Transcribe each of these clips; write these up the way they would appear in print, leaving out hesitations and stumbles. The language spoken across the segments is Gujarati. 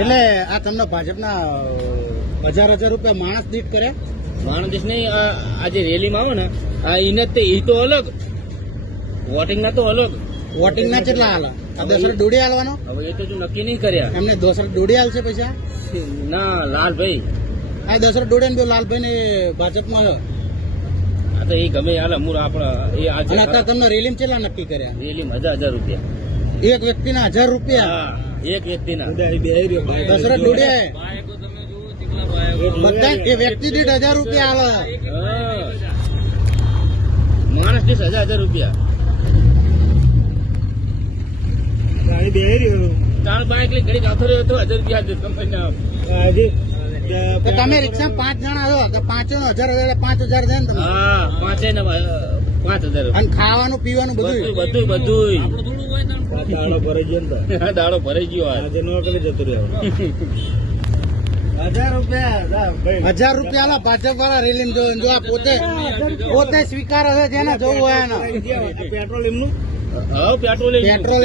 એટલે આ તમને ભાજપના 1000 રૂપિયા માણસ દીઠ કરે? માણસ દેશ નહીં, આ જે રેલીમાં આવે ને આ એને તે ઈ તો અલગ, વોટિંગ ના તો અલગ. વોટિંગ ના કેટલા હાલ? આ દસરા ડોડી હાલવાનો? હવે એ તો જો નક્કી નહીં કર્યા. એમને દસરા ડોડી હાલશે પૈસા? ના લાલભાઈ, આ દસરા ડોડી ને લાલભાઈ ને ભાજપમાં. આ તો એ ગમે હાલ અમૂર આપણા એ આજે અને અત્યારે તમને રેલીમાં કેટલા નક્કી કર્યા? રેલીમાં 1000 રૂપિયા. એક વ્યક્તિના 1000 રૂપિયા? હા, એક વ્યક્તિના. દસરા ડોડિયા બધા એ વ્યક્તિ દીઠ 1000 રૂપિયા હાલે. હા. માણસ દીઠ 1000 રૂપિયા. ચાલ બાઈક લઈ ઘડી આવતો રહ્યો તો 1000 રૂપિયા તો તમે રિક્ષા 5 જણા છો તો 5 નો 1000 5000 થાય ને તમે? હા, 5000. અને ખાવાનું પીવાનું બધું બધું દાડો ભરાઈ ગયો. 1000 રૂપિયા ભાજપ વાળા રેલી જો આ પોતે સ્વીકારે છે જેને જોવું હોય એને. પેટ્રોલ એમનું. હા, પેટ્રોલ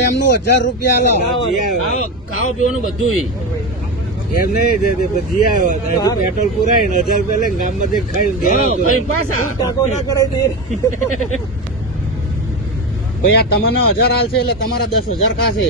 એમનું 1000 રૂપિયા ખાવા પીવાનું બધું. એમ નહીં પેટ્રોલ પુરાય ને 1000 રૂપિયા લઈને ગામમાં ખાઈ પાછા ભાઈ આ તમને 1000 હાલશે એટલે તમારા 10,000 ખાશે.